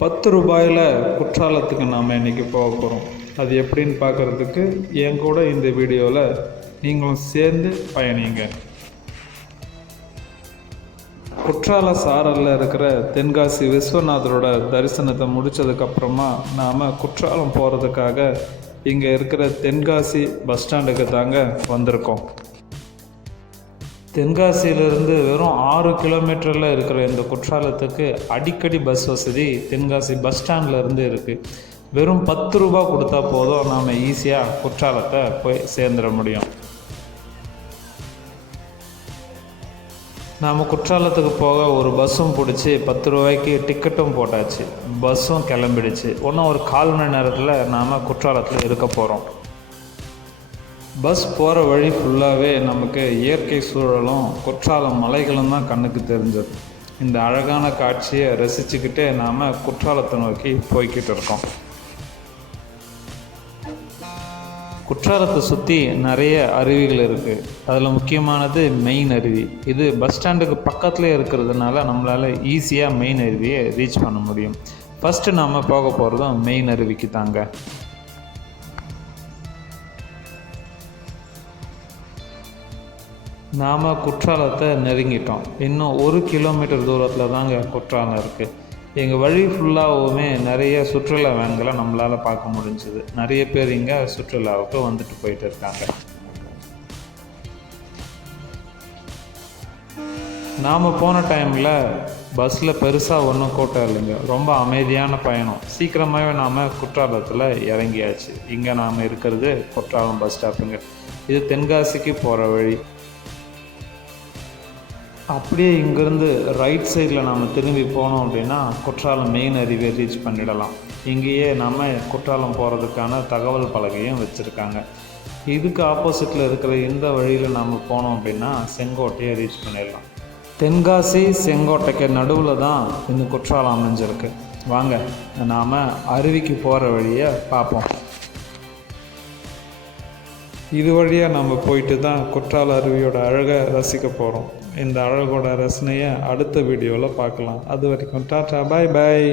பத்து ரூபாயில் குற்றாலத்துக்கு நாம் இன்றைக்கி போக போகிறோம் அது எப்படின்னு பார்க்குறதுக்கு என் கூட இந்த வீடியோவில் நீங்களும் சேர்ந்து பயணிங்க குற்றால சாரலில் இருக்கிற தென்காசி விஸ்வநாதரோட தரிசனத்தை முடித்ததுக்கப்புறமா நாம் குற்றாலம் போகிறதுக்காக இங்கே இருக்கிற தென்காசி பஸ் ஸ்டாண்டுக்கு தாங்க வந்திருக்கோம். தென்காசியிலிருந்து வெறும் ஆறு கிலோமீட்டரில் இருக்கிற இந்த குற்றாலத்துக்கு அடிக்கடி பஸ் வசதி தென்காசி பஸ் ஸ்டாண்ட்லேருந்து இருக்குது வெறும் பத்து ரூபா கொடுத்தா போதும் நாம் ஈஸியாக குற்றாலத்தை போய் சேர்ந்துட முடியும். நாம் குற்றாலத்துக்கு போக ஒரு பஸ்ஸும் பிடிச்சி பத்து ரூபாய்க்கு டிக்கெட்டும் போட்டாச்சு. பஸ்ஸும் கிளம்பிடுச்சு. இன்னும் ஒரு கால் மணி நேரத்தில் நாம் குற்றாலத்தில் இருக்க போகிறோம் பஸ் போகிற வழி ஃபுல்லாகவே நமக்கு இயற்கை சூழலும் குற்றாலம் மலைகளும் தான் கண்ணுக்கு தெரிஞ்சது. இந்த அழகான காட்சியை ரசிச்சுக்கிட்டே நாம் குற்றாலத்தை நோக்கி போய்கிட்டு இருக்கோம். குற்றாலத்தை சுற்றி நிறைய அருவிகள் இருக்குது அதில் முக்கியமானது மெயின் அருவி. இது பஸ் ஸ்டாண்டுக்கு பக்கத்துலேயே இருக்கிறதுனால நம்மளால் ஈஸியாக மெயின் அருவியை ரீச் பண்ண முடியும். ஃபஸ்ட்டு நாம் போக போகிறதும் மெயின் அருவிக்கு தாங்க. நாம் குற்றாலத்தை நெருங்கிட்டோம். இன்னும் ஒரு கிலோமீட்டர் தூரத்தில் தாங்க குற்றாலம் இருக்குது எங்கள் வழி ஃபுல்லாகவுமே நிறைய சுற்றுலா வேன்களை நம்மளால் பார்க்க முடிஞ்சுது. நிறைய பேர் இங்கே சுற்றுலாவுக்கு வந்துட்டு போயிட்டு இருக்காங்க. நாம் போன டைமில் பஸ்ஸில் பெருசாக ஒன்றும் கூட்டம் இல்லைங்க. ரொம்ப அமைதியான பயணம். சீக்கிரமாகவே நாம் குற்றாலத்தில் இறங்கியாச்சு. இங்கே நாம் இருக்கிறது குற்றாலம் பஸ் ஸ்டாப்புங்க இது தென்காசிக்கு போகிற வழி. அப்படியே இங்கேருந்து ரைட் சைடில் நாம் திரும்பி போனோம் அப்படின்னா குற்றாலம் மெயின் அருவியை ரீச் பண்ணிடலாம். இங்கேயே நம்ம குற்றாலம் போகிறதுக்கான தகவல் பலகையும் வச்சுருக்காங்க. இதுக்கு ஆப்போசிட்டில் இருக்கிற இந்த வழியில் நம்ம போனோம் அப்படின்னா செங்கோட்டையை ரீச் பண்ணிடலாம். தென்காசி செங்கோட்டைக்கு நடுவில் தான் இந்த குற்றாலம் அமைஞ்சிருக்கு. வாங்க நாம் அருவிக்கு போகிற வழியை பார்ப்போம். இது வழியாக நம்ம போயிட்டு தான் குற்றால அருவியோட அழகை ரசிக்க போகிறோம் இந்த அழகோட ரசனையை அடுத்த வீடியோவில் பார்க்கலாம். அது வரைக்கும் டாட்டா பாய் பாய்.